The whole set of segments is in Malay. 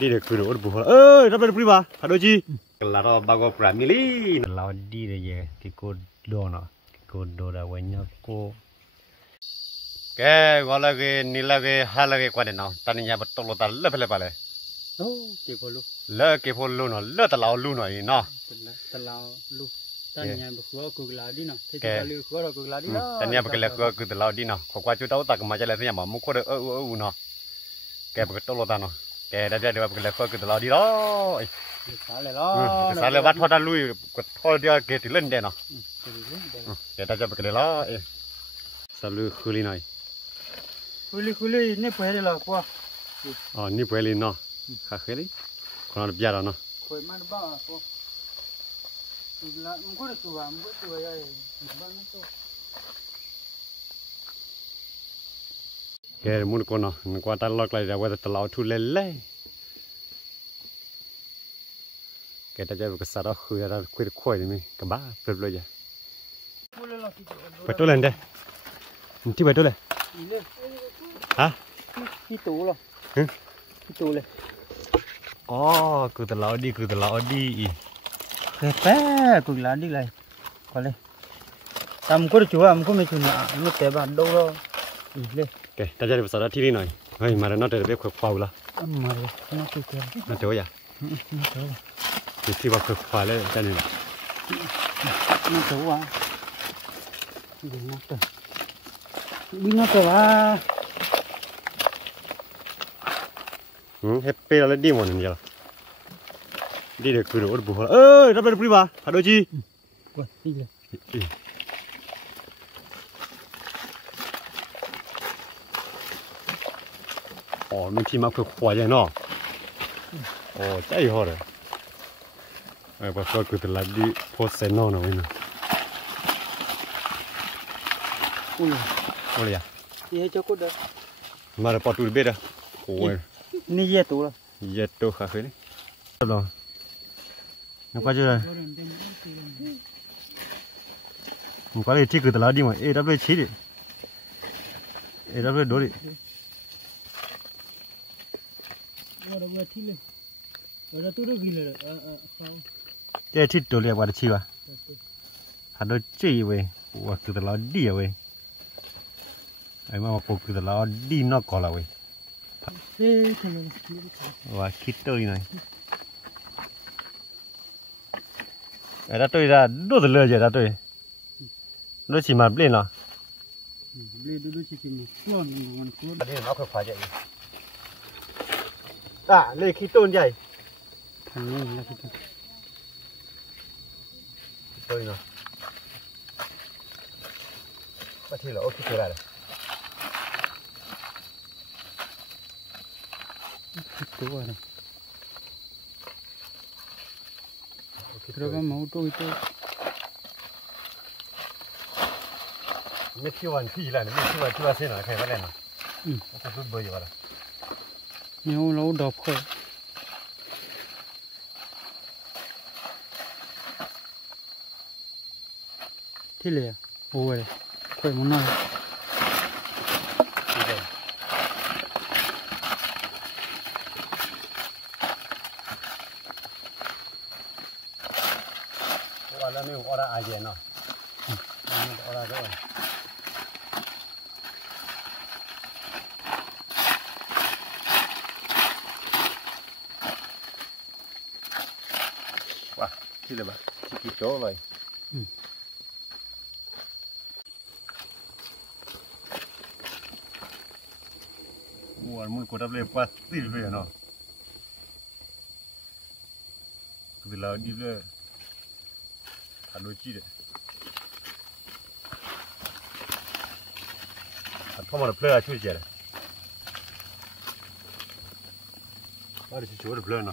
đi được cứ đổ bùa nó bên pri ba phải đôi chi là nó bao gồm cả mili là đi để về cái cô đồ nó cái cô đồ là quên nhau cô cái gọi là cái ni là cái hai là cái quan điểm nào ta nhà bắt tolo ta lỡ phải lại cái phố lu lỡ cái phố lu nó lỡ ta lao lu nó nó ta lao lu ta nhà bắt khóa cứ là đi nó thế ta lưu khóa rồi cứ là đi đó ta nhà bắt cái là cứ ta lao đi nó khó qua chỗ đâu ta cũng mà chạy lại nhà mà mua khóa được nó cái bắt tolo ta nó cái đã ra được bắt cái là cứ ta lao đi đó sáng lên bắt thoa ra lui thoa đi cái thì lên đây nó cái ta cho bắt cái đó sao lui khơi đi này khơi nếp phải là qua nếp phải lên nó khá khơi đi còn nó bia nó khơi mà nó bao qua là mình có được chùa mình có chùa vậy mình bao nhiêu số cái muốn con nó qua ta lọt lại ra qua ta lao thu lên lên cái ta cho cái sao đó khơi ra khơi này cái bá phượt lên vậy phải tôi lên đâyที่ไปตัวเลยฮะที่ตู้หรอที่ตู้เลยอ๋อคือตลอดดีแป๊กูลาดีเลยก่อนเลยตามกูจะชัวร์มันก็ไม่ชัวร์ไม่แต่บ้านดูแล้วเลยโอเคแต่จะได้ภาษาที่นี่หน่อยเฮ้ยมาแล้วน่าจะได้ควาวละมาเลยน่าจะเจอน่าจะว่าอย่างที่ว่าควาวเลยจันนี่น่าจะว่าดีน่าจะđi nóទៅhết pe là đi một lần đi được cứ đổ bùa nó bên pri ba phải đôi chi đi rồi mình chỉ mặc khoai vậy nó chạy ho rồi bà coi cứ là đi post sen nó nào vậy Ôi à? Ye cho cô được. Mà là bỏ tụi biết à? Ôi. Ni ye tụ rồi. Ye tụ khá khơi đấy. Rồi. Nó qua chưa rồi? Mình qua đây chỉ cứ tao đi mà, đắp đây chí đi. Đắp đây đổ đi. Cái chí đổ liền qua đây chi à? Hạt đôi chi vậy? Ủa cứ tao đi vậy? Ai mà bố cứ là đi nó có là vậy. Và khít tôi này. Đã tôi ra đốt lửa rồi đã tôi. Nó chỉ mà lên nào. Lên chỉ mà cuốn. Đây nó phải vậy. Lên khít tôi vậy. Thằng này là khít tôi nào. Bắt thì là ok tôi lại. Itu ada. Berapa mau tu itu? Mấy chiều ăn phi là mấy chiều ăn thế nào khai vào đây nào? Nó cứ bơi vào đây. Nhiều lâu đập khơi. Thế liền. Ôi, khơi muốn nói. Là mình order ai vậy nó? Mình order rồi. Wow, chỉ là chỉ chỗ rồi. Wow, muốn có đáp lên quá tít về nó. Từ lâu đi về. Đôi chi đấy, không mà được plei chui chết đấy, bao nhiêu chỗ được plei nó,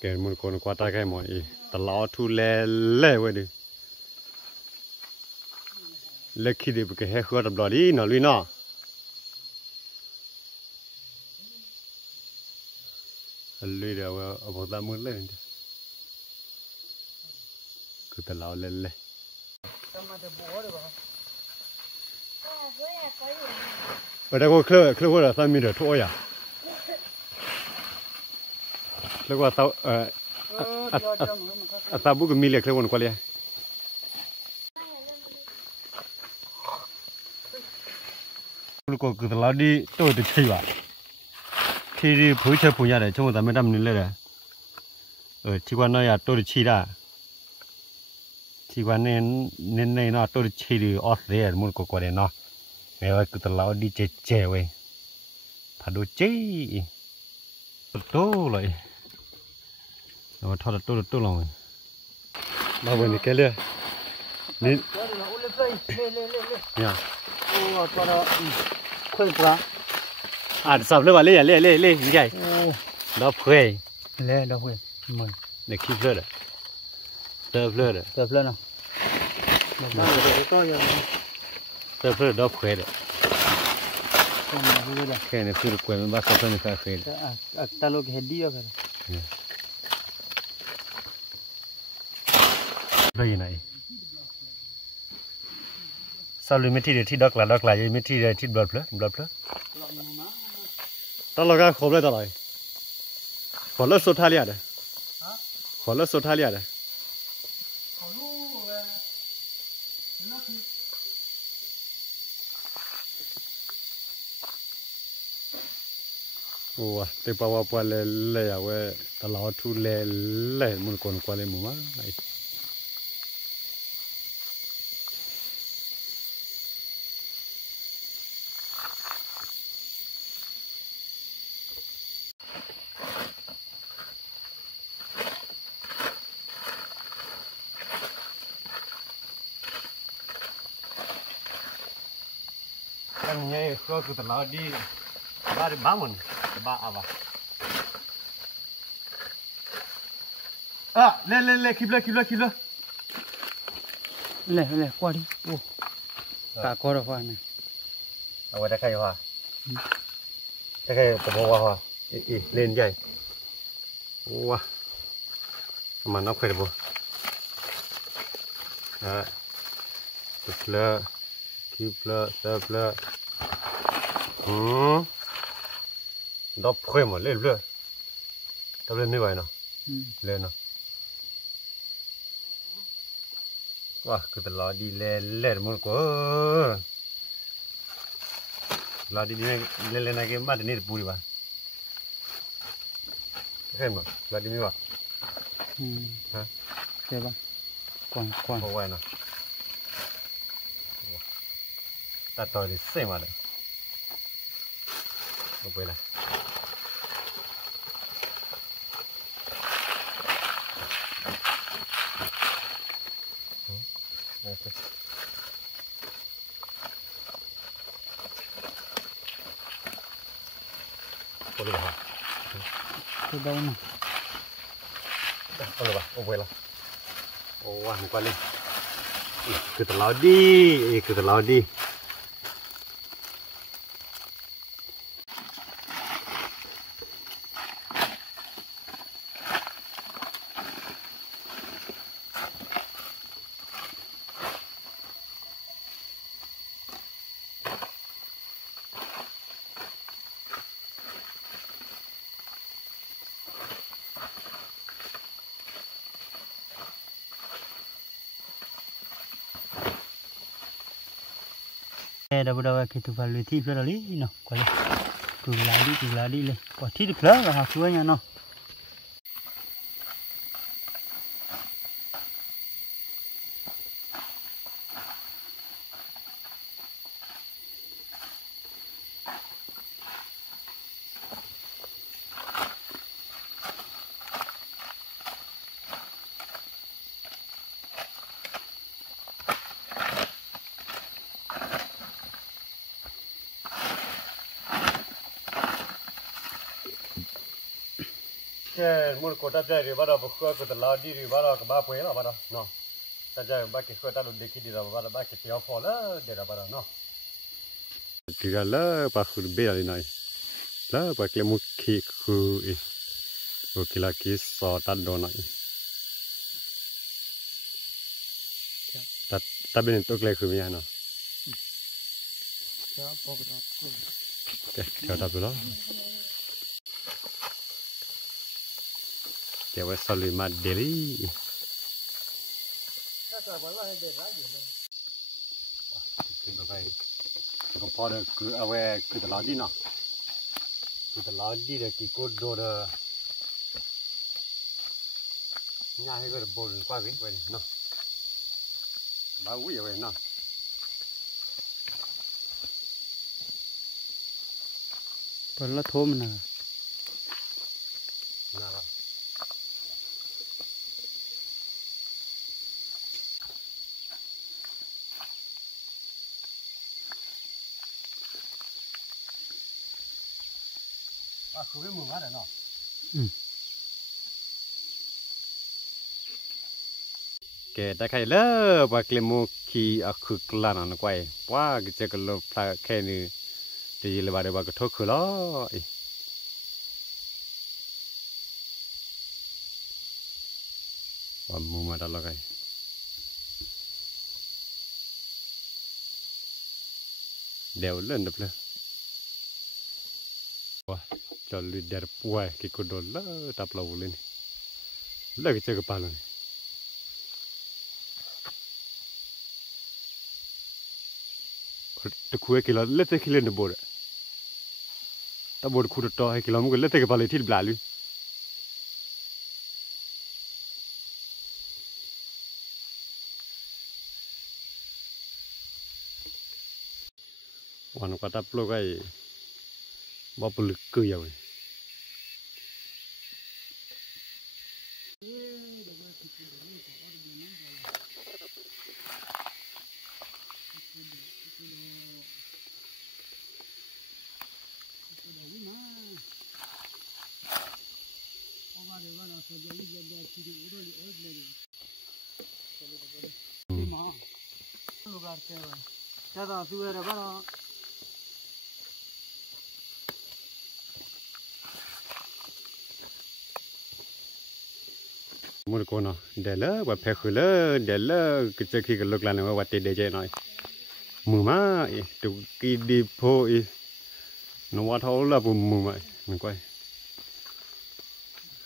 cái muốn con qua tay cái mọi tao lao thu lẹ vậy đi lẹ khi đi cái hè khơi đập đỏ đi nó lui nó lui rồi ở bộ ta muốn lên cứ từ lâu lên lên ở đây có khơi là sao mi được thôi àแล้วก็ตาบุกมีเล็กเลยวันกว่าเลยลูกก็คือตลอดดีโตติดที่ว่าที่ผู้เชี่ยวผู้ใหญ่เลยช่วงแต่ไม่ทำนี่เลยที่ว่าน้อยโตติดที่ได้ที่ว่าเน้นเนาะโตติดที่ดีออสเตรเลียมันก็กว่าเลยเนาะแม้ว่าคือตลอดดีเจ๋เว้ยพาดูเจ๋โตเลยเราทอดตัวลงมาวันนี้แกเลยนี่เนี่ยโอ้ตัวเราค่อยปลาสับเลยว่าเล่นี่ใหญ่ดอกเพลย์เล่ดอกเพลย์มันเนี่ยคิดเลยเติร์ฟเลยเนาะดอกเพลย์ก็ยังเติร์ฟเลยดอกเพลย์แค่เนี่ยฟิลกวนมันบ้าสับเลยเพลย์ตาลูกเฮดดี้ก็ได้เลยไหนสาวลุยไม่ที่เดียวที่ดอกลายังไม่ที่เดียวที่บลัดเพลตลอดก็ขบเลยตลอดขอเลิกสุดท้ายเลยอ่ะขอเลิกสุดท้ายเลยอ่ะโอ้เตปาวปวเลเลยอ่ะเว้ยตลอดทุเลมันก่อนกว่าเลยหมู่มั้งไอ้อันนี้ก็คือตลอดดีบ้ามันบ้าอะไรเล่คลิปเลยเล่กว่าดิโอ้กะกอดว่าเนี่ยเอาไว้ได้ใครวะได้ใครตัวบัววะเล่นใหญ่ว้ามันนับใครตัวบัวคลิปเลยเสิร์ฟเลยดอกเพิ่มมาเล่นเลยดอกเล่นไม่ไหวเนาะเล่นเนาะว้าคือตลอดดีเล่นมันก็ตลอดดีเล่นอะไรกันมาเดี๋ยวนี้ปูดีวะเห็นมั้ยตลอดดีไม่วะฮะเจ็บปะกวางพอไหวเนาะตัดต่อดิเสียมาเลยลงไปเลยโอ้ยบ้าคือเดาหน่อยโอ้ยบ้าโอ้ยละโอ้ยมันกว่าเลยคือตลอดดีคือตลอดดีdapat kita balik ti pula lagi no kalau tu lagi le kau ti pula lah suanya noมุดกดตัดใจหรือว่าเราบุกเข้าไปตลาดดีหรือว่าเราก็บ้าไปแล้วบ้าเนาะตัดใจบ้าเกี่ยวกับตลาดเด็กดีเราบ้าเกี่ยวพอแล้วเดี๋ยวบ้าเนาะที่กันแล้วปากคุณเบี้ยเลยหน่อยแล้วปากเลี้ยมุกขี้คือ Oke lagi sotan donat. Tapi untuk lagi kumia no. Oke, kita dulu. Kita wes solima deli. Cái phò đó cứ ở về cứ từ đó đi nào, cứ từ đó đi để cái cột đồ đó nhà hay cái bồn qua cái vậy nó bao quý vậy nó bớt thôm nè cứ biết mừng quá rồi nó. Kể ta khai lỡ và cái mô khi ở khực lan nó quay quá cái chơi cái lô pha khe này thì là bà được bà cái thốt khử đó và mua mà đó là cái đều lên được lên cho lưỡi đẹp quay cái cột đồ lỡ tập lâu lên lỡ cái chơi cái pa luôn the kue kilo lete kilo ne bore ta bore khu to hai kilo mo lete ke pale thil bla lu wan ko ta plo kai ba pul ku ya we mua con nó để lỡ và phải khử lỡ để lỡ cái chơi khi cái lúc làm nó để chơi nói mù má tụ cái đi po nó quá thấu là mù mà mình quay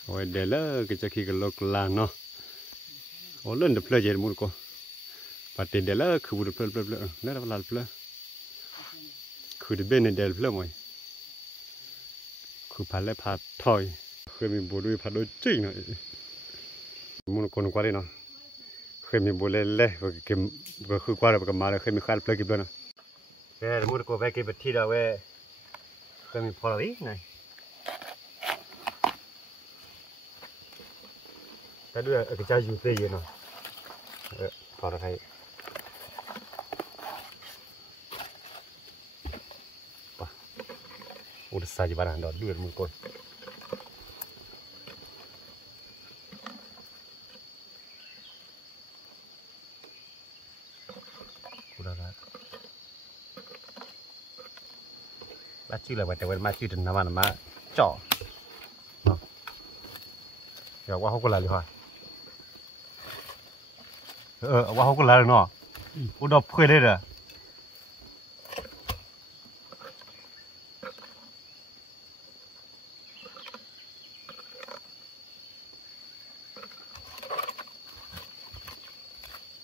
rồi để lỡ cái chơi khi cái lúc làm nó ở lên được plei chơi mua con và để lỡ khử được plei nữa là làm plei khử được bên này để plei mày khử phải lấy phải thôi khử mình bù đuôi phải đôi chính rồi mua con qua đây nó khơi mình bù lên lên và khử qua rồi mà khơi mình khai plei kịp nữa cái mua con về cái bịch thi đâu về khơi mình phò đấy này cái đứa cái chai dừa tê gì nó phò ra hay udah saja barang dah dua mua con udah lah baca lah baca baca dan nama cok ya wah aku lari hoi wah aku lari no udah phơi đây rồi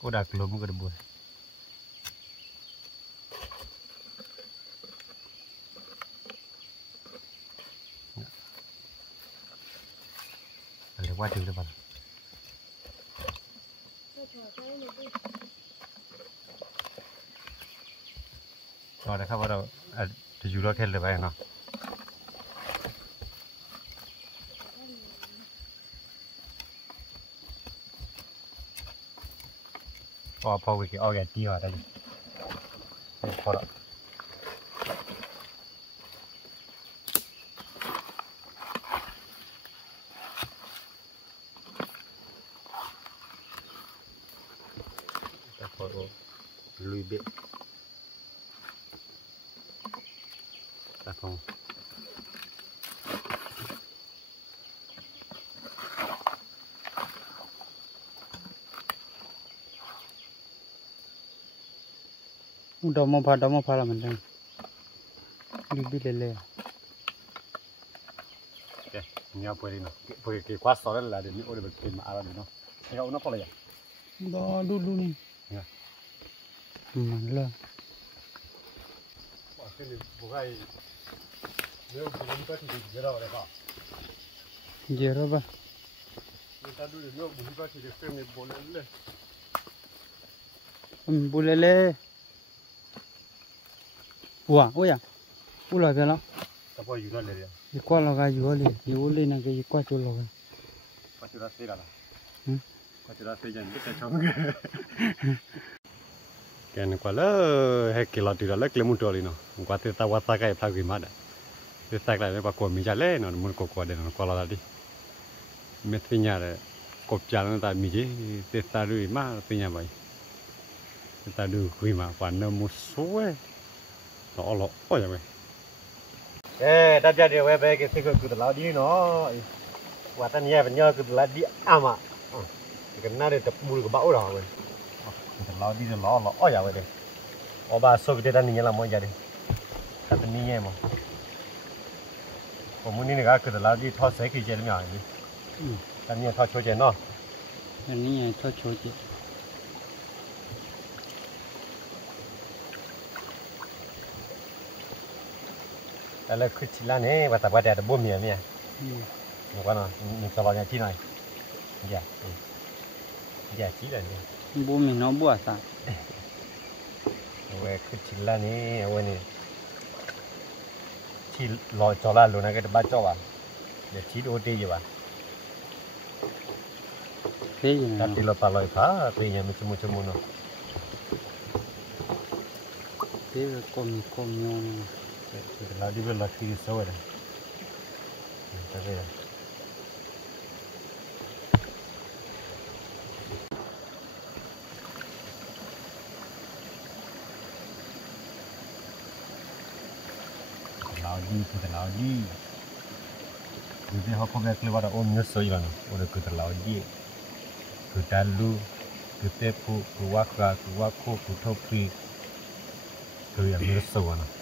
udah belum ke debu ada waduh depan rồi đấy các bạn đâu thì dù đó khen được vậy nàoพอวิกิเอาอย่างที่ว่าได้พอละพอลุยเบ็ดตาทอง đau mò phá là mình đang đi lê nhiều bữa đi nó bữa cái quá sáu là để những ôi được tiền mà ăn được nó cái ông nó có lại đó đu đi mà lơ cái này bữa nay nếu bữa nay thì dễ đâu đấy cả giờ rồi ba người ta đu được nếu bữa nay thì được mình bù lê ủa ôi à ủa là cái nào ta phải dùng nóเลย cái qua là cái gì lên là cái qua chỗ là qua chỗ đó xây ra qua chỗ đó xây dần biết trong cái này qua lỡ hay cái lọ từ đó lỡ cái muốn trôi đi nó qua từ tao qua ta cái tao cái mà đấy từ ta cái qua qua mình trả lẽ nó muốn qua đây nó qua là đi mấy thứ nhà đấy cột trả nó tại mình chứ từ ta đuổi mà từ nhà vậy ta đuổi quỳ mà qua nó một số ấy lọ ôi vậy ê ta ra điều về cái thứ cái lao đi nó và ta nghe vẫn nhớ cái lao đi à mà cái nào để tập bùi của bão rồi cái lao đi rồi lọ ôi vậy đấy ở ba số cái ta nhìn là mọi gì ta tin nghe mà còn muốn đi cái cái lao đi tháo sấy cái gì đó nhỉ ta nhìn tháo chỗ gì nó cái này tháo chỗ gì là cứ chỉ là này và tập qua đây là bom mía mía một con nào mình tập vào nhà chi này dạ dạ chỉ là bố mình nó bùa sao về cứ chỉ là này về này chỉ lòi cho là luôn này cái ba cho vào để chỉ đồ đi gì vậy thế gì này chỉ là ba lòi phá bây giờ mình chỉ mua nó thế là con nhau là đi về là khi sâu rồi ta về lao đi jadi aku nak keluar on nyesoi lah udah kita lao di kita lu kita pu kuwaka kuwaku kutopi tu yang nyesoi mana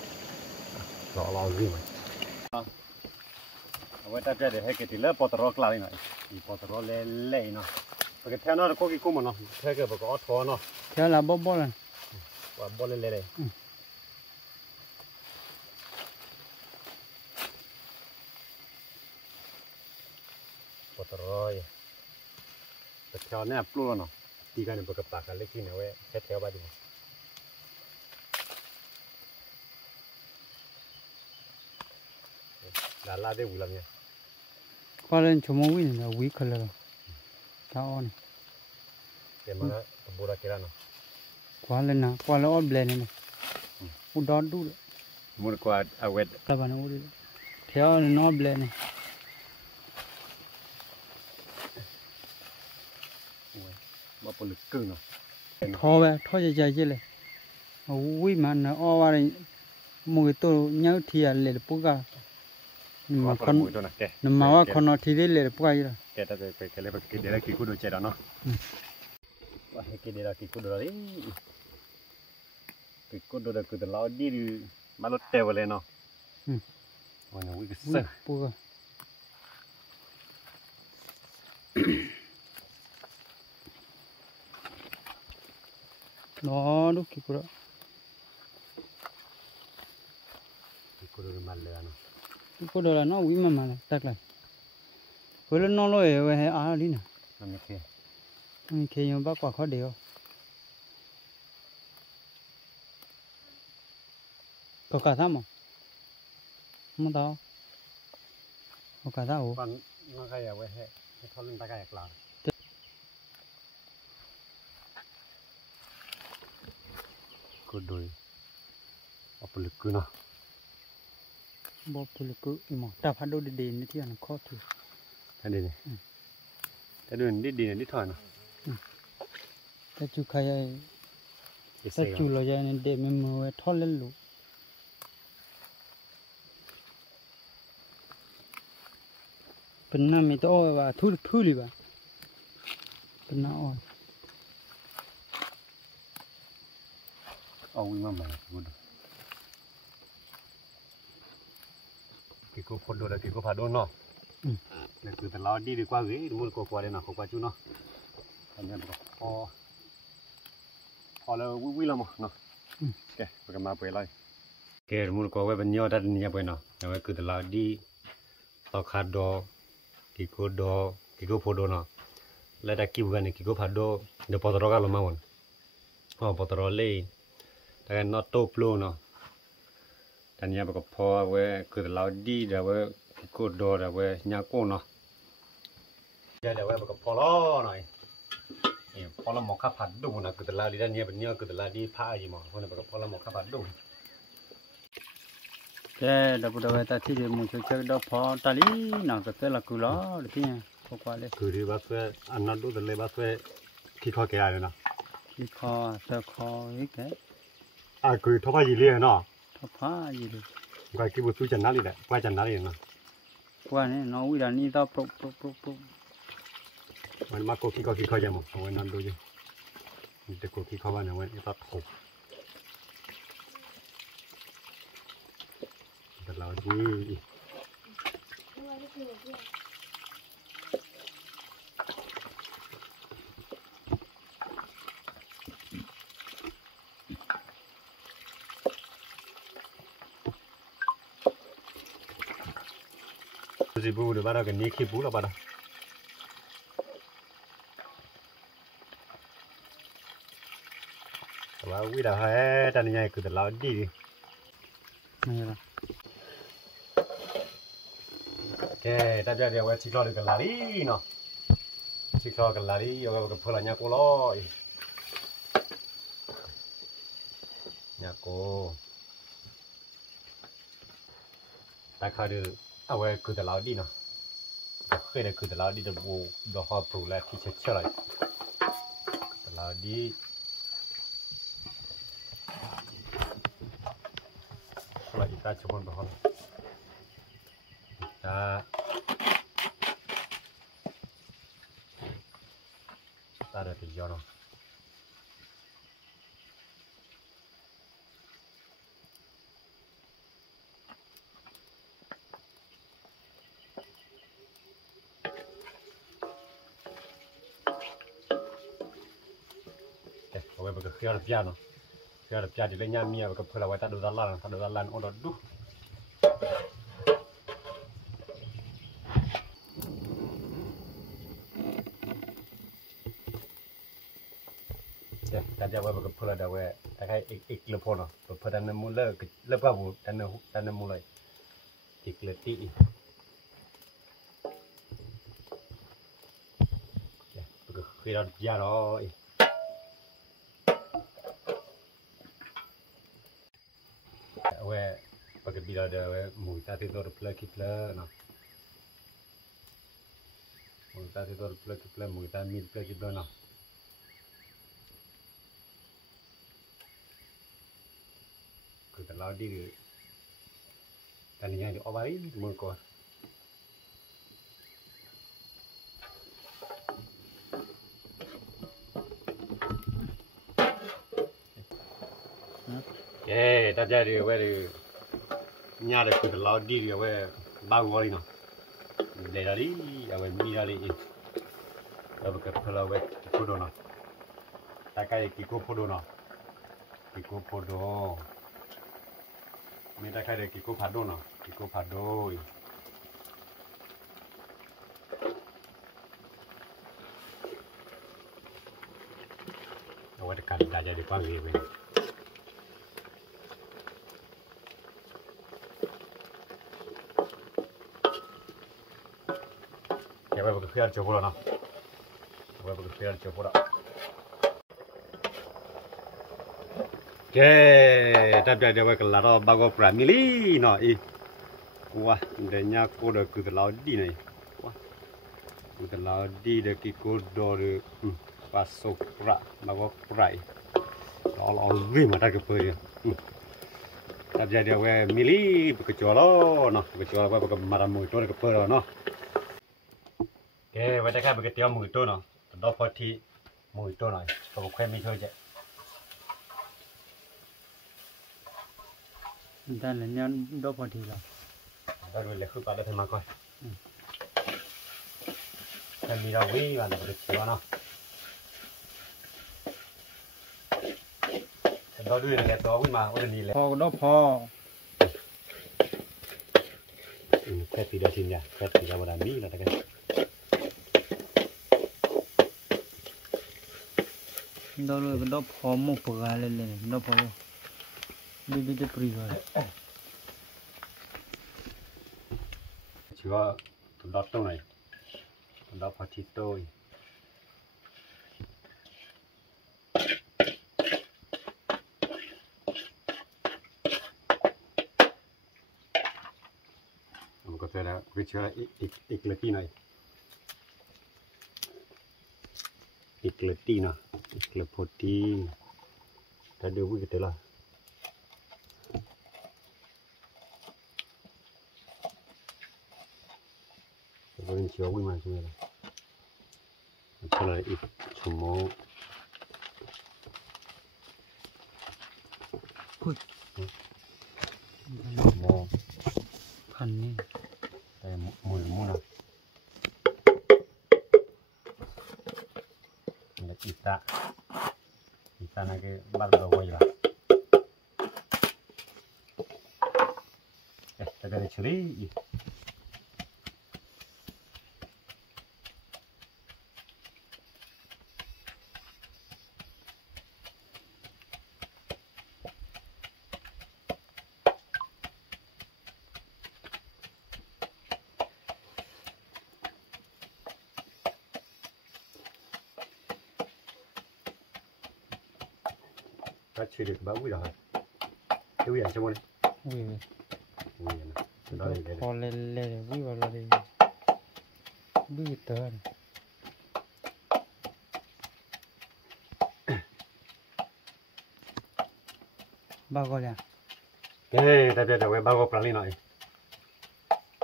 lao gì mà vậy ta chơi để hay cái thì lớp bọt rô lại này bọt rô lê nó cái theo nó có cái cung mà nó theo cái có thò nó theo là bó lên và bó lên đây bọt rô theo này luôn nó đi cái này bực bạc cái lấy kia này vậy theo bao nhiêu là để vui lắm nha qua lên chỗ mua cái này quý color cao này cái mà bùa ra kia nó qua lên nào qua lên all blend này u đỏ đủ muốn qua à wet các bạn u theo nó blend này mà bùa lực cứng nó thò dài chứ này quý mà nó o vào đây mùi tôi nhớ thì là để bốc ra mà con mà con nó thì để bốc ra cái đó cái này cái đấy là cái cua đồ chơi đó nó cái đấy là cái cua đồ đấy cái cua đồ là cái đồ lao đi mà nó treo lên nó ôi nó cái sơ bốc ra nó đúng cái cua đó cua đồ mà lừa nó cua đồ là nó quý mà tắc lại với nó nó lôi về à đi nè mình kia nhưng bác quả khó điều có cả sao mà không tao có cả sao con nó cái vậy hệ nó lên ta cái là cua đuôi ốp lực cứ nó bố lực cứ mà ta phát đồ để như thế là khó thì cái này cái đường đi này đi thôi nó ta chú khai ta chú lo ra nên để mình mua thoát lên lũ bên nào mình to và thu đi bà bên nào เอาวิ่งมาใหม่กูดูกี่กูพอดูแล้วกี่กูพาโดนเนาะนี่คือแต่เราดีกว่าเว้ยมันกว่าเลยเนาะกว่าจูเนาะอันนี้แบบพอแล้ววิ่งแล้วมั้งเนาะแกไปกันมาไปเลยแกมันก็ว่าเป็นยอดดันเนี่ยไปเนาะแต่ว่าคือแต่เราดีต่อขาดดอกี่กูพอโดนเนาะแล้วได้กี่วันนี่กี่กูพาโดเดี๋ยวพอตรอกันลงมาวันพอตรอเลยแต่กันนอตโต้ปลูเนาะแต่เนี่ยแบบพอเว้ยคือแต่เราดีแต่ว่ากูโดแต่ว่าเนี่ยกูเนาะเดี๋ยวแบบพอล้อหน่อยพอเราหมกข้าวผัดดุนะคือแต่ละดีด้านนี้เป็นเนื้อคือแต่ละดีผ้าอยู่หมอเพราะนั่นเป็นพอเราหมกข้าวผัดดุแกดับตาที่เดี๋ยวมึงจะเจอดอกพอตาลีหนังก็เตละกูล้อหรือที่ไงพวกว่าเลยคือที่ว่าเพื่ออันนั้นดูแต่เลยว่าเพื่อที่ข้อแก่เลยนะที่คอเสื้อคอนี่แกคือทบยี่เลี้ยเนาะทบผ้าอยู่ดิก็คิดว่าสู้จันนั่นเลยแหละว่าจันนั่นเลยนะว่าเนี่ยน้องวิรานี่ต้องปุ๊บมันมาโกกี้ก็ขี้ข้อยังมั้งเอาไว้นั่นดูอยู่นี่แต่โกกี้ข้อว่าเนี่ยไว้ตัดหกแต่เราดีสิบูเดี๋ยวบ้านเรากันนี้ขี้บูแล้วบ้านเราแต่ว่าวิธีให้ตอนนี้คือแต่เราดีไม่หรอกแกแต่เดี๋ยวชิคลอกันลาลีเนาะชิคลอกันลาลีเอากับพลังยาโกลอยยาโกแต่เขาดูเอาไว้คือแต่เราดีเนาะเคยได้คือแต่เราดีเดี๋ยวดูหอบปลูกแล้วที่เช็ดเชื่อเลยแต่เราดีอะไรอีกการชมบ้างตาเดือดยอเนาะเอาไว้แบบเครื่องพิจารณาเครื่องพิจารณาที่เล่นยามมีแบบเพื่อเอาไว้ตัดดูด้านล่างโอ้ดดูแต่จะไว้แบบเพื่อเดี๋ยวไว้แต่ให้อีกเรื่องพอเนาะเพื่อดันน้ำมูลเลิกก็บูดันน้ำมูลเลยอีกเรื่องที่คือเราพิจารณาเอาไว้ปกติเราเดี๋ยวหมูตาที่ตัวเพลคิดเพลเนาะหมูตาที่ตัวเพลคิดเพลหมูตามีเพลคิดเพลเนาะคือแต่เราดีเลยแต่นี่ยังจะเอาไว้มือก่อนแต่จะเดี๋ยวไว้เนี่ยเดี๋ยวคือแต่เราดีเดี๋ยวไว้บ้าวัวเลยเนาะเดี๋ยวนี้เอาไว้มีอะไรอีกเราไปกับเราไว้พูดเนาะแต่ใครกี่กูพูดเนาะกี่กูพูดมีแต่ใครเด็กกี่กูพัดดูเนาะกี่กูพัดดูเอาไว้กันได้จะดีกว่าเว้ยเดี๋ยวไปกับเพื่อนเจ้าพวกเราเนาะไปกับเพื่อนเจ้าพวกเราแกแต่เดี๋ยวไปกันแล้วบางก็ปรามิลีเนาะอีว้าเดี๋ยวนี้กูเด็กคือเราดีเลยว้าคือเราดีเด็กกูโดนปัสสาวะบางก็ปรายเราวิ่งมาได้ก็เพื่อนแต่เดี๋ยวไปมิลีไปกับจัวล้อเนาะไปจัวไปกับมาดามมือตัวก็เพื่อนเนาะแกไว้ได้แค่ไปกับเตี้ยมือตัวเนาะดอกพอทีมือตัวหน่อยผมเคยมีเธอจะ แต่ละเนี่ยดอกพอดีแล้ว เราดูเลยคือปลาได้ทำมาก่อนถ้ามีเราวิ่งมาเราจะเชื่อเนาะเราดูเลยตัววิ่งมาวันนี้เลย พอดอกพอ แค่ตีเดียวทิ้งเนี่ยแค่ตีเราได้มีแล้วแต่กัน ดอกเลยดอกพอมุกปกอะไรเลยดอกพอดีจะปรีกเลย ชื่อว่าตุนดอตตรงไหนตุนดอตพอทิโต้มันก็จะแล้ววิชาอีกเลตีหน่อยอีกเลตีเนาะอีกเลพอตีถ้าเดี๋ยววิ่งกันละจะเป็นเชียววิ่งมาใช่ไหมล่ะมันก็เลยอีกชั่วโมง คุย ชั่วโมง พันนี่ แต่มือนะมันอีตานั่นก็บ้านเราไว้ละแต่ก็ได้ช่วยอีกก็ช่วยเด็กบ้าวิ่งหรอเดี๋ยวอย่างชั่วโมง อุ้ย วิ่งนะเราเลย พอเล่นวิ่งวันละเลยวิ่งเตอร์บ้าก็เลย เฮ้ยแต่เดี๋ยวบ้าก็ปลาลีหน่อย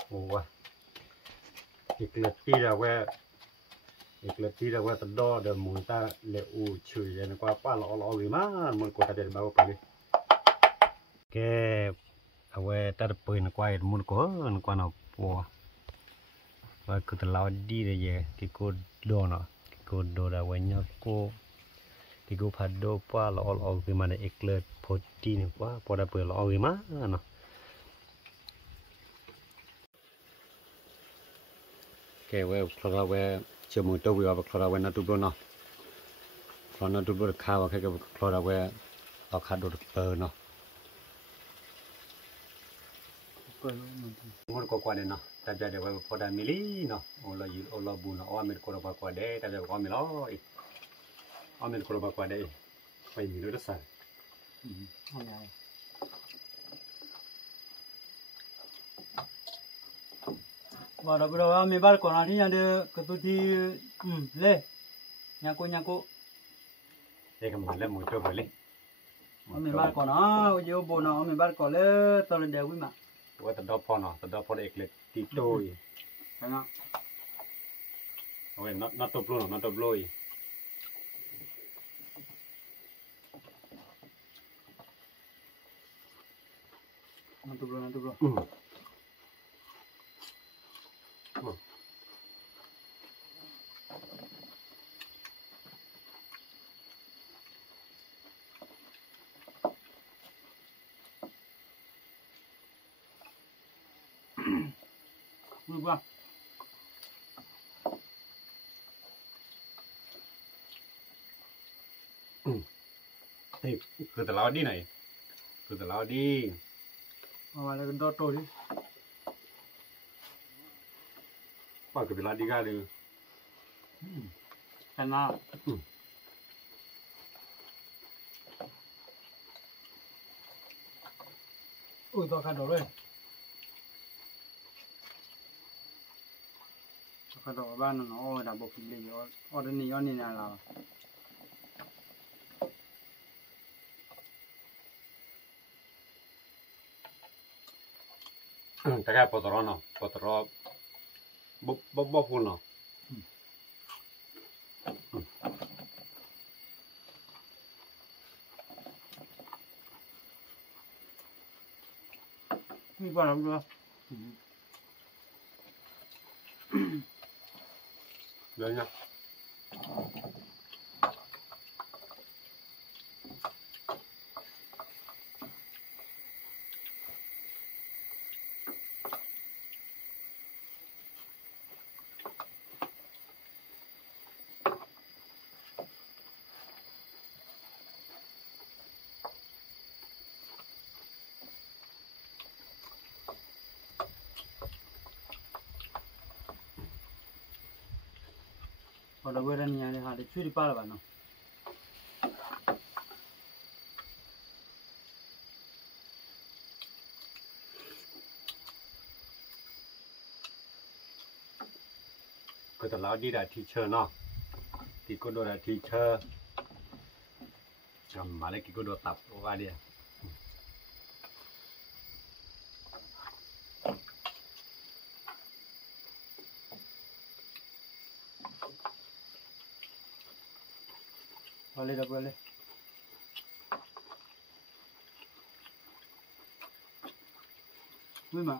โอ้วอีกเล็กที่เราว่าตัดดอเดิมมุนตาเลอูช่วยนะกว่าป้าเราหรือมามันก็ตัดเดี๋ยวบ้าก็ปลาลีแกเอาไว้ตัดปืนกว่ามุนก็กว่าเราปัวว่าคือตลอดดีเลยที่กูโดนเนาะที่กูโดนเอาไว้เนี่ยกูที่กูพัดโดป้าเราคือมันเอกเล็กพอดีนี่ว่าพอได้เปิดเราหรือมาเนาะแกเว้คลอเว้เชื่อมือตัววิวคลอเว้น่าตุบเนาะคลอน่าตุบข้าวแค่กับคลอเว้เอาขาดโดดเปิดเนาะมันก็กว่าเนาะแต่จะเดี๋ยวพอได้มิลลี่เนาะโอ้เราอยู่โอ้เราบุญเนาะอ้อมเป็นคนละกว่าเด้แต่เดี๋ยวก็มีล้ออีกอ้อมเป็นคนละกว่าเด้ไม่มีรู้สัก ว่าเราเราไม่บ้านก่อนที่ยังเด็กตัวที่เล่ยังกู เด็กมันเล่นมือตัวไปเลย ไม่บ้านก่อนเยอะบุญไม่บ้านก่อนเลยตอนเดียววิ่งมา ว่าแต่ดอกพอเนาะแต่ดอกพอเอกเล็กตีโต้ย ใช่ไหม โอ้ยนัดตบลุยนัดตบลุย นั่นตัว วิ่งว่า นี่คือแต่เราดีหน่อยคือแต่เราดี ว่าแล้วก็โดดตัวที่ ป้าคือเวลาดีกันเลย ชนะตัวขัดดอกเลยขัดดอกบ้านนั่นดับบุกเลยเดินนี่น่าเรา แต่แค่ปตรเนาะปตรบ่พูนเนาะ มีปลาหลังด้วย เดี๋ยวนะพอเราเวลานี้เนี่ยหาได้ช่วยปลาละบ้านเนาะก็ตลอดดีได้ทีเชอร์เนาะที่ก็โดนทีเชอร์จำมาเลยกี่ก็โดนตับว่าเดีย พอเลยดับเลยไม่มา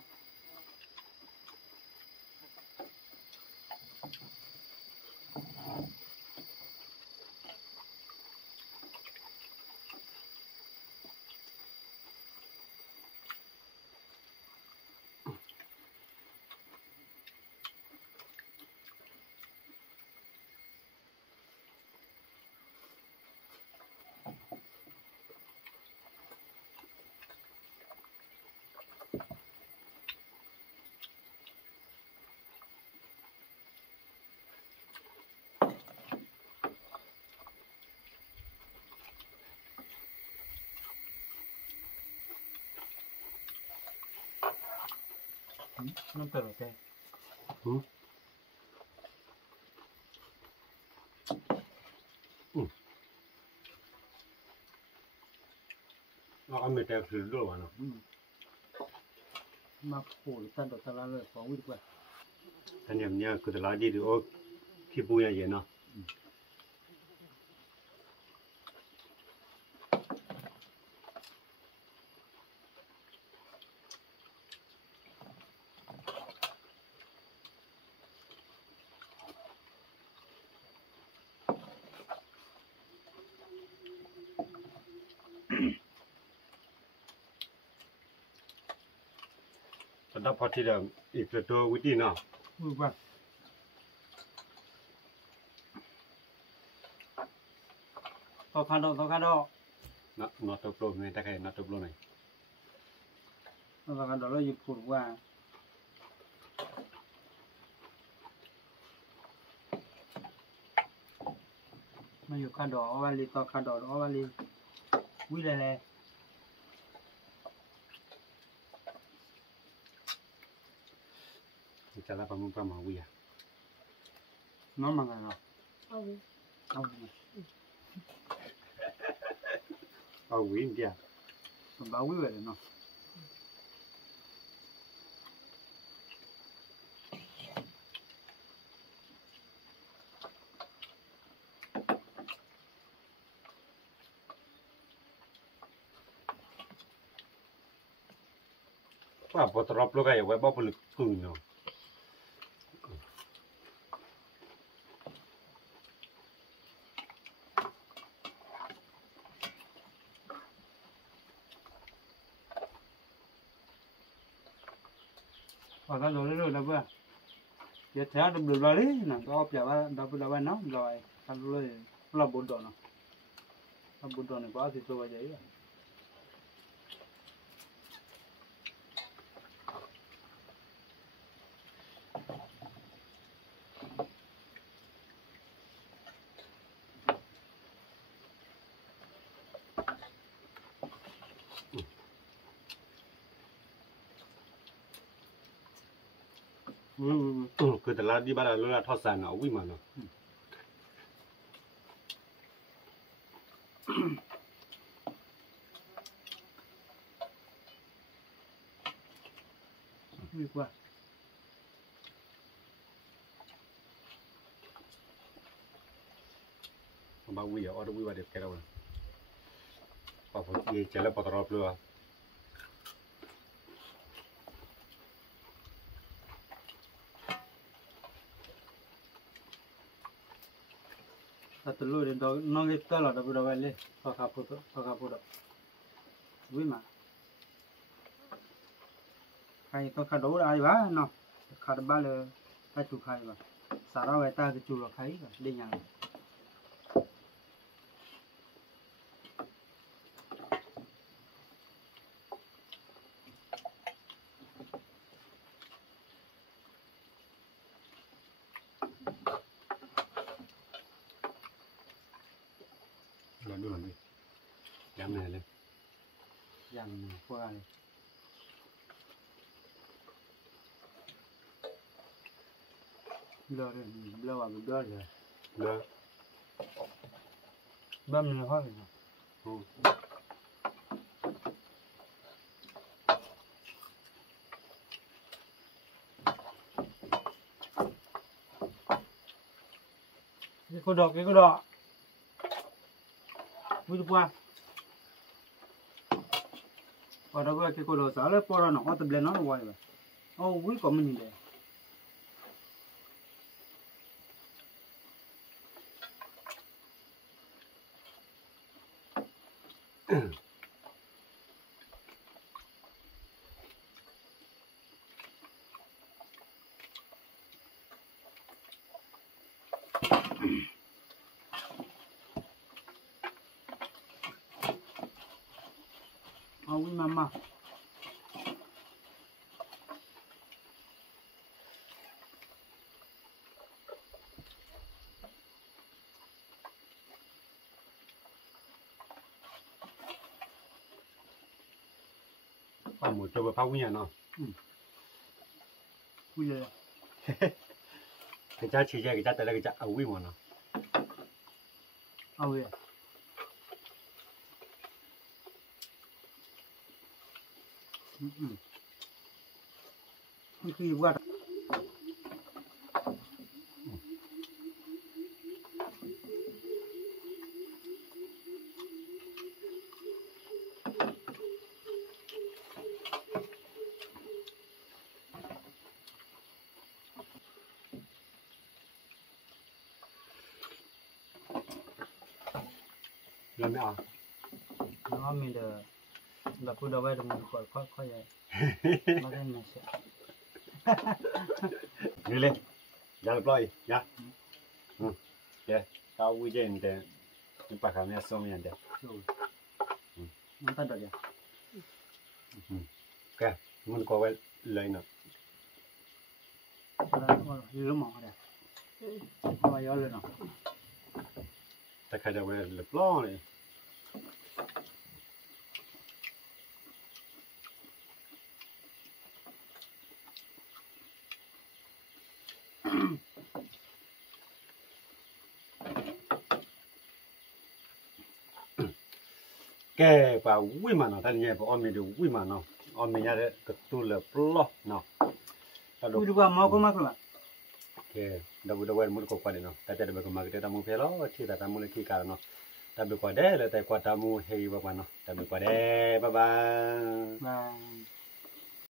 น้ำเต๋อแกเราเอาไม่แต่คือด้วยวะเนาะ มาโผล่ตันต่อตะลาเลยของวิ่งไป ท่านยามเนี่ยคือตลอดดีดูโอ้ขี้ปุยเย็นเนาะ ตอนนั้นพอที่เดิมอีกตัววิธีเนาะ วิ่งไปต่อคันดอกต่อคันดอก นอตโปรในตะไคร่นอตโปรใน ต่อคันดอกแล้วหยิบผุดว่ามาอยู่คันดอกเอาไว้ลีต่อคันดอกเอาไว้ลีวิ่งเลย จะรับประมุขประมาวิอ่ะ น้องมันกันเนาะ เอาวิ เอา เอาวิ่งเดียว ผมบ้าวิ่งเลยเนาะว่าพอตรอบโลกไอ้ไว้บ่ปลึกกึ่งเนาะ พอกันเลยแล้วเพื่อเดี๋ยวแถวดูเลยนะก็เปล่าว่าดับดับน้ำลอยกันเลยเราบุญดอนเนาะเราบุญดอนเนี่ยก็สิตัวใหญ่คือแต่ละที่บ้านเราทอดสารเอาวิ่งมาเนาะ ดีกว่า บ้าวิ่งเอาวิ่งมาเด็กแกเราพอพอเจอแล้วพอตรอบเลย ta tu lu do no ngi ta la da bu da ba le pa ka pu do wi ma khai to kha do ai ba no kha ba le ta chu khai ba sa ra ba ta chu lo khai ba đi nhà là đúng rồi dám này lên dàn qua này lo vào mình đó rồi được bơm nó hết rồi cái cô đỏ vui qua và đó cái cô đỏ xả lên po nó tập lên nó hoài rồi ô vui của mình đây vui mama pha một cho vào pha nhà nó vui rồi cái cha chỉ cái cha tới là cái cha ấu mà nó ôi khi qua làm mẹ à nó mình được là cứ đâu vậy được mình khỏi vậy mà cái này sẽ đi lên ra lập lại ya ok tao vui chơi để chúng ta khám nhà xong nhận được rồi nó ta được rồi ok mình có cái lấy nữa lúc mỏ đây rồi giờ lên nào ta khai ra cái lập lo này cái bà vui mà nó thanh nhẹ bà ông mình được vui mà nó ông mình nhà đấy cái tu là pro nó vui được mà có mắc rồi cái đâu đâu muốn có quan nó tại đây bây giờ ta muốn phải lo chỉ ta muốn cái cả nó ta bị qua đây là tại qua ta muốn hay bà nó ta bị qua đây bye bye